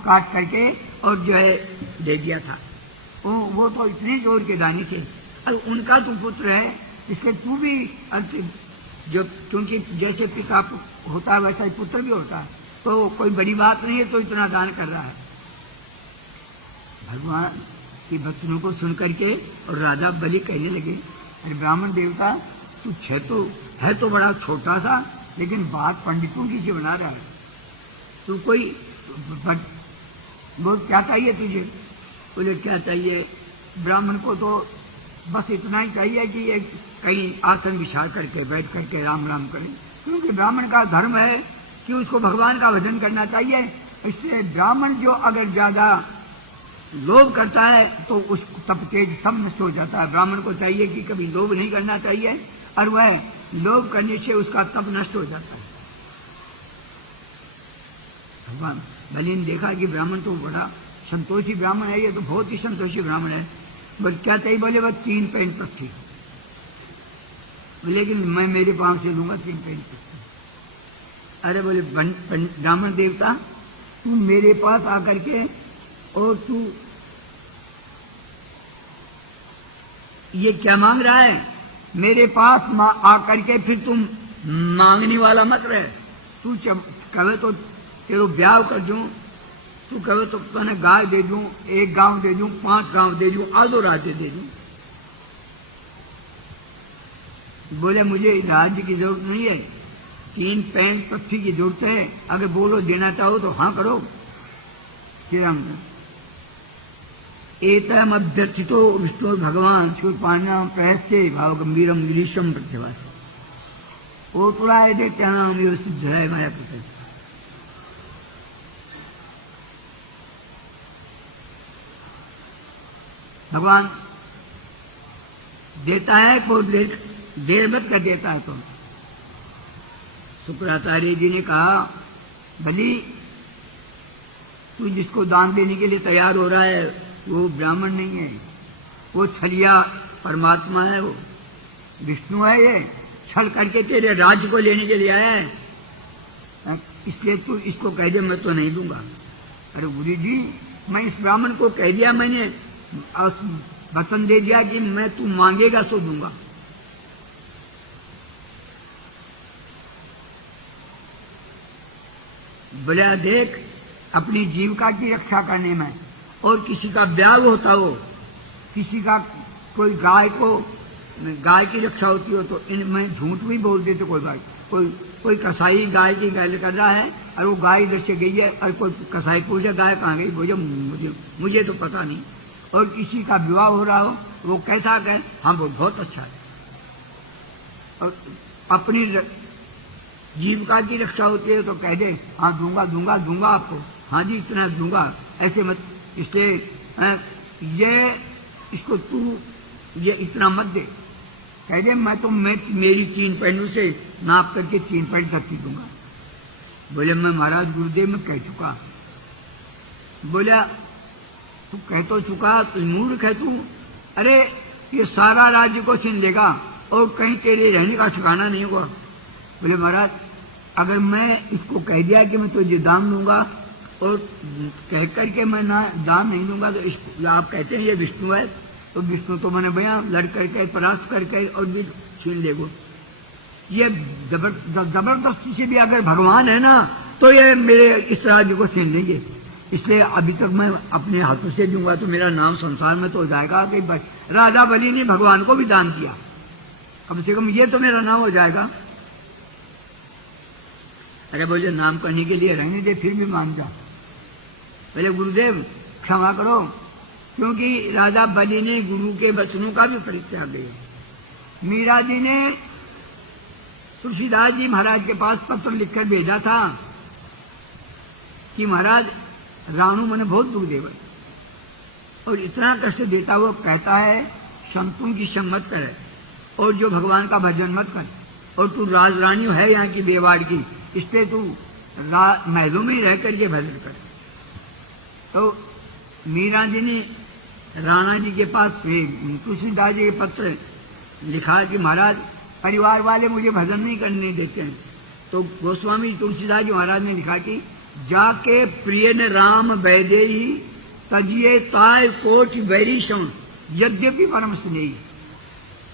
काट करके और जो है दे दिया था। वो तो इतने जोर के दानी थे। और उनका तू पुत्र है, इसलिए तू भी जो क्योंकि जैसे पिता होता है वैसा ही पुत्र भी होता है, तो कोई बड़ी बात नहीं है, तो इतना दान कर रहा है। भगवान की वचनों को सुन करके और राजा बलि कहने लगे, अरे ब्राह्मण देवता तू है तो बड़ा छोटा सा, लेकिन बात पंडितों की से बना रहा है। तू कोई बोल क्या चाहिए तुझे? बोले क्या चाहिए? ब्राह्मण को तो बस इतना ही चाहिए कि एक कहीं आसन बिछा करके बैठ करके राम राम करे, क्योंकि ब्राह्मण का धर्म है कि उसको भगवान का भजन करना चाहिए। इसलिए ब्राह्मण जो अगर ज्यादा लोभ करता है तो उस तप तेज सब नष्ट हो जाता है। ब्राह्मण को चाहिए कि कभी लोभ नहीं करना चाहिए, और वह लोभ करने से उसका तप नष्ट हो जाता है। भगवान बलि ने देखा कि ब्राह्मण तो बड़ा संतोषी ब्राह्मण है, ये तो बहुत ही संतोषी ब्राह्मण है। बोले क्या चाहिए? बोले बस 3 पैंट पत्थी। लेकिन मैं मेरे पांव से लूंगा 3 पैंट पत्थी। अरे बोले ब्राह्मण देवता तू मेरे पास आकर के और तू ये क्या मांग रहा है? मेरे पास आकर के फिर तुम मांगने वाला मत रहे। तू कहे तो तेरो ब्याह कर दूं, तू कहे तो तने गाय दे दूं, 1 गांव दे दूं, 5 गांव दे दूं, आधो राज्य दे दूं। बोले मुझे राज्य की जरूरत नहीं है, 3 पैंट पत्थी की जरूरत है। अगर बोलो देना चाहो तो हाँ करो। एतम अभ्यर्थितो विष्णु भगवान शूर्पाण्याम प्रहस्य भाव गंभीरम गिरीशम प्रत्यवास ओतुराय देत्यानाम सिद्धराय माया प्रत्यय। भगवान देता है को देर मत कर देता है। तो शुक्राचार्य जी ने कहा, बलि तू जिसको दान देने के लिए तैयार हो रहा है वो ब्राह्मण नहीं है, वो छलिया परमात्मा है, वो विष्णु है। ये छल करके तेरे राज्य को लेने के लिए आया है, इसलिए तू इसको कह दे मैं तो नहीं दूंगा। अरे गुरु जी मैं इस ब्राह्मण को कह दिया, मैंने वचन दे दिया कि मैं तू मांगेगा तो दूंगा। बोला देख अपनी जीविका की रक्षा करने में और किसी का ब्याह होता हो, किसी का कोई गाय की रक्षा होती हो तो इनमें झूठ भी बोल देते। कोई कसाई गाय की गाय कर रहा है और वो गाय इधर से गई है और कोई कसाई पूछे गाय कहाँ गई, बोले मुझे तो पता नहीं। और किसी का विवाह हो रहा हो वो कैसा कहे, हाँ वो बहुत अच्छा है। और अपनी जीविका की रक्षा होती है तो कह दे हाँ दूंगा आपको, हाँ जी इतना दूंगा, ऐसे मत। इसलिए ये इसको तू ये इतना मत दे, कह दे मैं मेरी 3 पैंटों से नाप करके 3 पैंट धरती दूंगा। बोले मैं महाराज गुरुदेव में कह चुका। बोला तू कह तो चुका, तू मूर्ख है तू। अरे ये सारा राज्य को छीन लेगा और कहीं तेरे रहने का ठिकाना नहीं होगा। बोले महाराज अगर मैं इसको कह दिया कि मैं तुझे दान दूंगा और कह करके मैं ना दान नहीं दूंगा तो आप कहते हैं ये विष्णु है, तो विष्णु तो मैंने भैया लड़ करके परास्त करके और भी छीन लेगो। ये जबरदस्ती से भी अगर भगवान है ना तो ये मेरे इस राज्य को छीन लेंगे। इसलिए अभी तक मैं अपने हाथों से दूंगा तो मेरा नाम संसार में तो हो जाएगा कि राजा बलि ने भगवान को भी दान किया, कम से कम ये तो मेरा नाम हो जाएगा। अरे बोले नाम करने के लिए रहने दे, फिर भी मान जा। बोले गुरुदेव क्षमा करो, क्योंकि राजा बलि ने गुरु के वचनों का भी परित्याग दिया। मीरा जी ने तुलसीदास जी महाराज के पास पत्र लिखकर भेजा था कि महाराज रावण मैंने बहुत दुख दे और इतना कष्ट देता हुआ कहता है संतों की संग मत करे और जो भगवान का भजन मत कर, और तू राजरानी है यहाँ की बेवाड़ की, इसलिए तू महलों में ही रह करके भजन कर। तो मीरा जी ने राणा जी के पास तुलसीदास जी के पत्र लिखा कि महाराज परिवार वाले मुझे भजन नहीं करने देते हैं। तो गोस्वामी तुलसीदास जी महाराज ने लिखा कि जाके प्रिय न राम वैदेही तजिए ताय कोट बैरी सम यद्यपि परम स्नेही।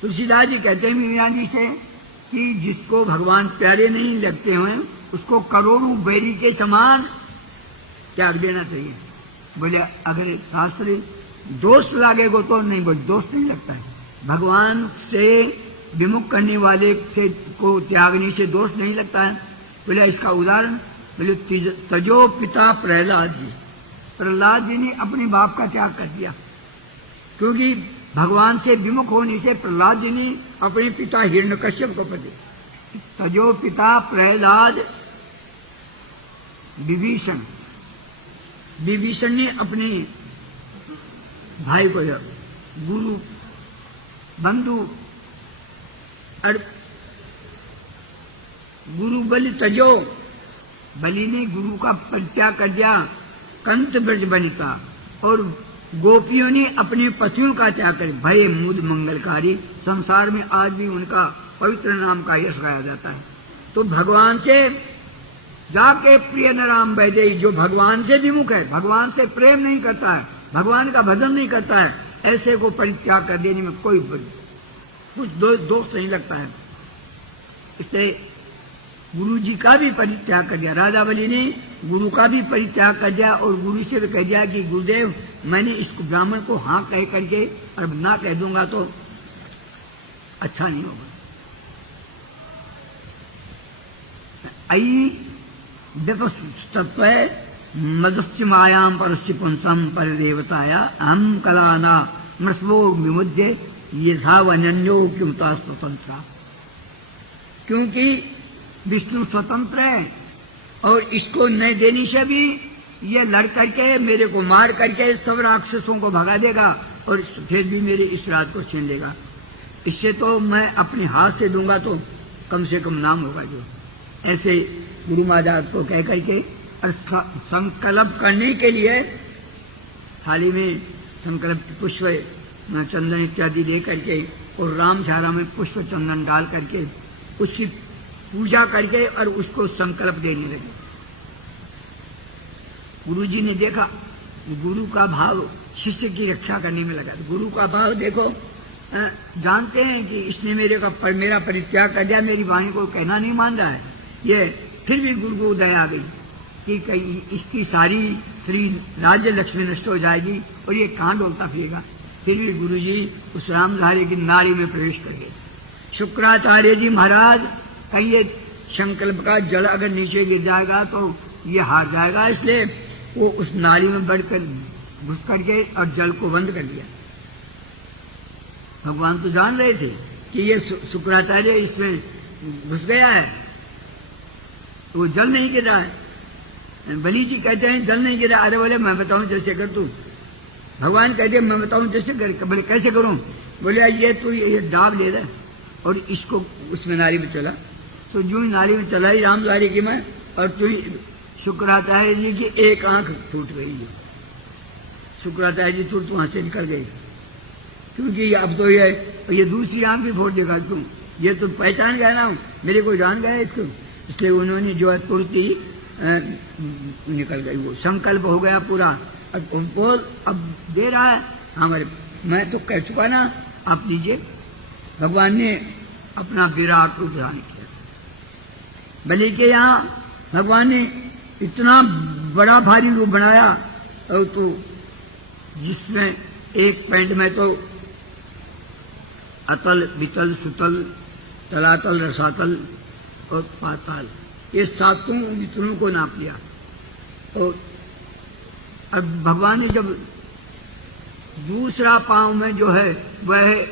तुलसीदास जी कहते हैं मीरा जी से कि जिसको भगवान प्यारे नहीं लगते हैं उसको करोड़ों बैरी के समान त्याग देना चाहिए। बोले अगर शास्त्र दोस्त लागेगा तो नहीं, बोले दोस्त नहीं लगता है। भगवान से विमुख करने वाले से को त्यागने से दोष नहीं लगता है। बोले इसका उदाहरण, बोले तजो पिता प्रहलाद जी, प्रहलाद जी ने अपने बाप का त्याग कर दिया, क्योंकि भगवान से विमुख होने से प्रहलाद जी ने अपने पिता हिरण्यकश्यप को पति। तजो पिता प्रहलाद विभीषण, विभीषण ने अपने भाई को गुरु बंधु और गुरु बलि तजो, बलि ने गुरु का परित्याग कर दिया। कंत ब्रज बनिता और गोपियों ने अपने पतियों का त्याग कर, भय मुद मंगलकारी। संसार में आज भी उनका पवित्र नाम का यश गाया जाता है। तो भगवान से जाके प्रिय न राम वैदेही, जो भगवान से विमुख है, भगवान से प्रेम नहीं करता है, भगवान का भजन नहीं करता है, ऐसे को परित्याग कर देने में कोई कुछ दोष नहीं लगता है। इसलिए गुरु जी का भी परित्याग कर दिया, राजा बलि ने गुरु का भी परित्याग कर दिया और गुरु से भी कह दिया कि गुरुदेव मैंने इसको ब्राह्मण को हाँ कह करके और ना कह दूंगा तो अच्छा नहीं होगा। आई तत्व मदस्य मायाम परस्य पुंसम पर देवताया अहम कलाना मृस्वो विमुद्य ये था वन्यो क्योंता स्वतंत्र। क्योंकि विष्णु स्वतंत्र है और इसको न देने से भी ये लड़ करके मेरे को मार करके सब राक्षसों को भगा देगा और फिर भी मेरे इस रात को छीन लेगा। इससे तो मैं अपने हाथ से दूंगा तो कम से कम नाम होगा। जो ऐसे गुरु महाराज को कह करके और संकल्प करने के लिए थाली में संकल्प पुष्प चंदन इत्यादि दे करके और राम झारा में पुष्प चंदन डाल करके उसकी पूजा करके और उसको संकल्प देने लगे। गुरु जी ने देखा गुरु का भाव शिष्य की रक्षा करने में लगा। गुरु का भाव देखो, जानते हैं कि इसने मेरा परित्याग कर दिया, मेरी वाणी को कहना नहीं मान रहा है, ये फिर भी गुरु को दया आ गई कि कहीं इसकी सारी श्री राज्य लक्ष्मी नष्ट हो जाएगी और ये कहाँ डोलता फिरेगा। फिर भी गुरु जी उस रामधारी की नारी में प्रवेश कर गए। शुक्राचार्य जी महाराज कहीं ये संकल्प का जल अगर नीचे गिर जाएगा तो ये हार जाएगा, इसलिए वो उस नाली में बढ़कर घुस करके और जल को बंद कर दिया। भगवान तो जान रहे थे कि ये शुक्राचार्य इसमें घुस गया है, वो जल नहीं गिर रहा है। बलि जी कहते हैं जल नहीं गिरा। अरे बोले मैं बताऊं जैसे कर तू। भगवान कहते मैं बताऊं जैसे कर। बोले कैसे करूं? बोले ये तू ये डाब ले रहा और इसको उसमें नाली में चला। तो जो नाली में चला ही रामधारी की मैं और तू शुक्राचार्य जी की एक आंख फूट गई है। शुक्राचार्य जी तुरंत वहां से निकल गई, क्योंकि अब तो ये दूसरी आंख भी फोड़ देगा तू, ये तो पहचान गया ना मेरे को, जान गया इसको। इसलिए उन्होंने जो है तुरंत ही निकल गई, वो संकल्प हो गया पूरा। अब दे रहा है हमारे, मैं तो कह चुका ना आप लीजिए। भगवान ने अपना विराट रूप धारण किया। बलि के यहाँ भगवान ने इतना बड़ा भारी रूप बनाया और तो जिसमें एक पैंट में तो अतल वितल सुतल तलातल रसातल और पाताल, ये सातों वितलों को नाप लिया। और अब भगवान ने जब दूसरा पांव में जो है वह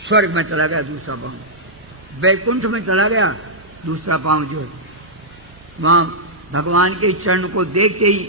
स्वर्ग में चला गया, दूसरा पांव वैकुंठ में चला गया, दूसरा पांव जो है वहां भगवान के चरण को देखते ही,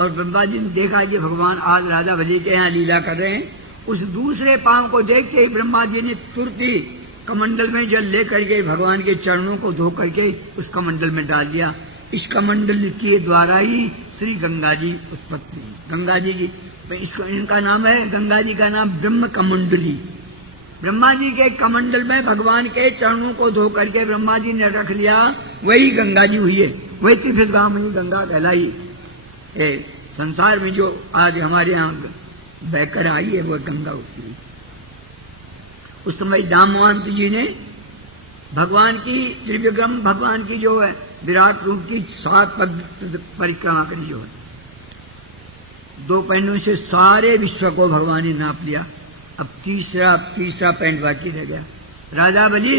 और ब्रह्मा जी ने देखा कि भगवान आज राजा बलि के यहाँ लीला कर रहे हैं, उस दूसरे पांव को देखते ही ब्रह्मा जी ने तुरंत ही कमंडल में जल लेकर के भगवान के चरणों को धो करके उस कमंडल में डाल दिया। इस कमंडल के द्वारा ही श्री गंगा जी उत्पत्ति, गंगा जी की इनका नाम है, गंगा जी का नाम ब्रह्म कमंडली। ब्रह्मा जी के कमंडल में भगवान के चरणों को धो करके ब्रह्मा जी ने रख लिया, वही गंगा जी हुई है। वही तीर्थगामिनी गंगा कहलाई। संसार में जो आज हमारे यहाँ बहकर आई है वो गंगा होती है। उस समय जाम्बवंत जी ने भगवान की त्रिविक्रम भगवान की जो है विराट रूप की 7 परिक्रमा करी जो है, 2 पैंडों से सारे विश्व को भगवान ने नाप लिया। अब तीसरा पैंड बाकी रह गया। राजा बलि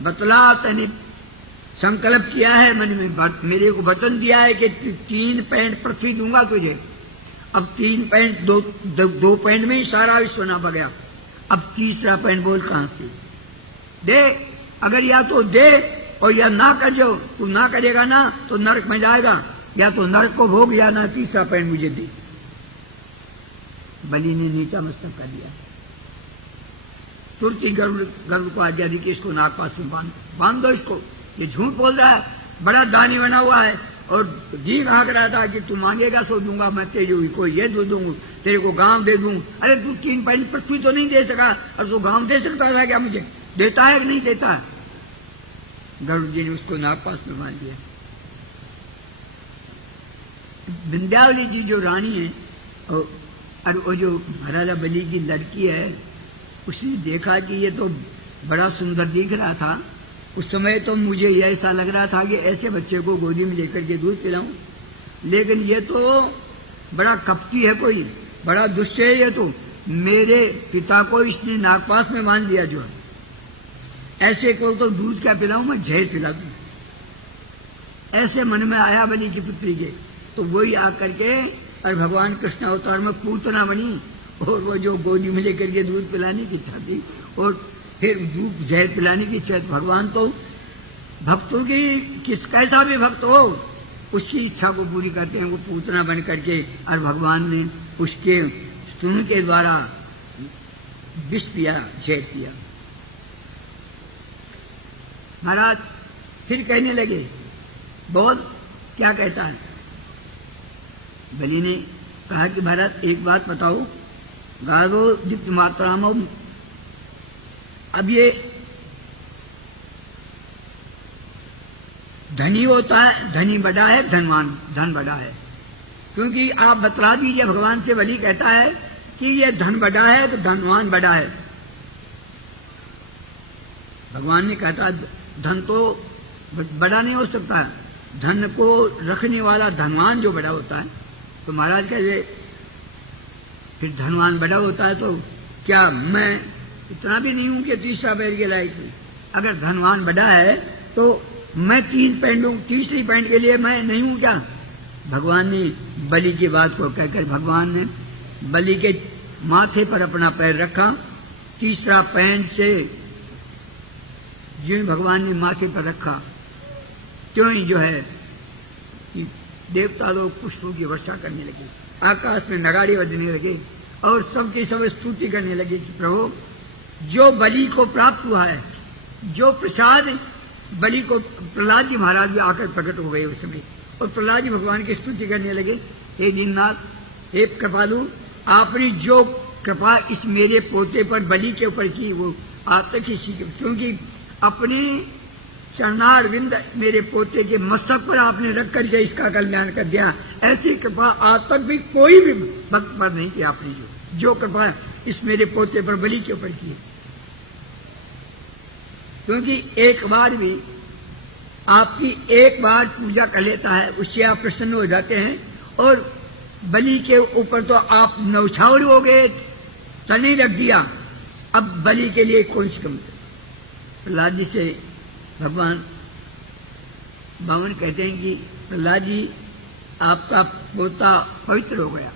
बतला तने संकल्प किया है मन में, मेरे को वचन दिया है कि 3 पैंड पृथ्वी दूंगा तुझे। अब 3 पैंड 2 पैंड में ही सारा विश्व नापा गया। अब तीसरा पैंड बोल कहां से दे, अगर या तो दे और या ना कर जो, तू ना करेगा ना तो नरक में जाएगा, या तो नरक को भोग या ना तीसरा पैंड मुझे दे। बलि ने नीचा मस्तक कर दिया। तुरंत ही गरुड़ को आज्ञा दी कि इसको नाग पास में बांध दो इसको, ये झूठ बोल रहा है, बड़ा दानी बना हुआ है और जी हाँक रहा था कि तू मांगेगा सो दूंगा, मैं तेरे को ये दे दूंगा, तेरे को गांव दे दूं। अरे तू 3 पैंड पृथ्वी तो नहीं दे सका, और तो गांव दे सकता था क्या मुझे? देता है कि नहीं देता? गरुड़ जी ने उसको नागपाश में बांध दिया। विंध्यावली जी जो रानी है और वो जो महाराजा बलि की लड़की है, उसने देखा कि ये तो बड़ा सुंदर दिख रहा था। उस समय तो मुझे ऐसा लग रहा था कि ऐसे बच्चे को गोदी में लेकर के दूध पिलाऊं, लेकिन ये तो बड़ा कपटी है, कोई बड़ा दुष्ट है। ये तो मेरे पिता को इसने नागपाश में बांध दिया जो है, ऐसे को तो दूध क्या पिलाऊं, मैं जहर पिला दूं। ऐसे मन में आया बलि की पुत्री के। तो वही आकर के और भगवान कृष्ण अवतार में पूतना बनी और वो जो गोदी में लेकर के दूध पिलाने की इच्छा थी और फिर दूध जहर पिलाने की इच्छा। भगवान तो भक्तों की कैसा भी भक्त हो उसकी इच्छा को पूरी करते हैं। वो पूतना बन करके और भगवान ने उसके स्तन के द्वारा विष पिया, जहर पिया। महाराज फिर कहने लगे, बोल क्या कहता है? बलि ने कहा कि महाराज एक बात बताओ, गार्गो दीप्त मात्रा में अब ये धनी होता है, धनी बड़ा है, धन बड़ा है। क्योंकि आप बतला दीजिए, भगवान से बलि कहता है कि ये धन बड़ा है तो धनवान बड़ा है। भगवान ने कहता धन तो बड़ा नहीं हो सकता, धन को रखने वाला धनवान जो बड़ा होता है। तो महाराज कहते फिर धनवान बड़ा होता है तो क्या मैं इतना भी नहीं हूं कि तीसरा पैंड के लायक हूं? अगर धनवान बड़ा है तो मैं 3 पैंडों तीसरी पैंड के लिए मैं नहीं हूं क्या? भगवान ने बलि की बात को कहकर भगवान ने बलि के माथे पर अपना पैर रखा। तीसरा पैंड से जो भगवान ने माथे पर रखा, क्यों ही जो है कि देवता लोग पुष्पों की वर्षा करने लगे, आकाश में नगाड़े बजने लगे और सबकी सब स्तुति करने लगे कि प्रभु जो बलि को प्राप्त हुआ है, जो प्रसाद बलि को, प्रहलाद जी महाराज भी आकर प्रकट हो गए उस समय और प्रहलाद जी भगवान की स्तुति करने लगे। हे दीननाथ, हे कृपालु, आपने जो कृपा इस मेरे पोते पर बलि के ऊपर की वो आप तक ही सीखे, क्योंकि अपने चरणारविंद मेरे पोते के मस्तक पर आपने रख करके इसका कल्याण कर दिया। ऐसी कृपा आज तक भी कोई भी भक्त पर नहीं की आपने, जो कृपा इस मेरे पोते पर बलि के ऊपर की। क्योंकि एक बार भी आपकी एक बार पूजा कर लेता है, उससे आप प्रसन्न हो जाते हैं और बलि के ऊपर तो आप नौछावर हो गए, तने रख दिया। अब बलि के लिए कौन सी कम? प्रहलाद जी से भगवान बामन कहते हैं कि प्रहलाद जी आपका पोता पवित्र हो गया,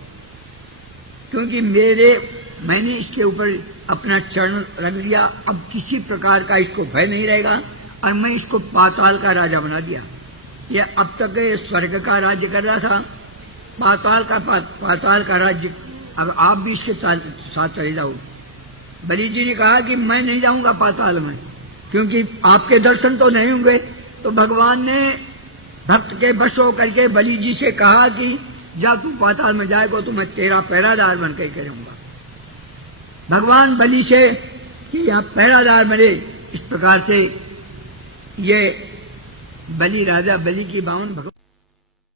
क्योंकि मैंने इसके ऊपर अपना चरण रख दिया। अब किसी प्रकार का इसको भय नहीं रहेगा और मैं इसको पाताल का राजा बना दिया। ये अब तक ये स्वर्ग का राज्य कर रहा था, पाताल का राज्य अब आप भी इसके साथ चले जाओ। बलि जी ने कहा कि मैं नहीं जाऊंगा पाताल में, क्योंकि आपके दर्शन तो नहीं होंगे। तो भगवान ने भक्त के बस होकर के बलि जी से कहा कि जा तू पाताल में जाएगा तो मैं तेरा पहरादार बन के करूंगा। भगवान बलि से कि आप पहरादार बने, इस प्रकार से ये बलि राजा बलि की बावन भगवान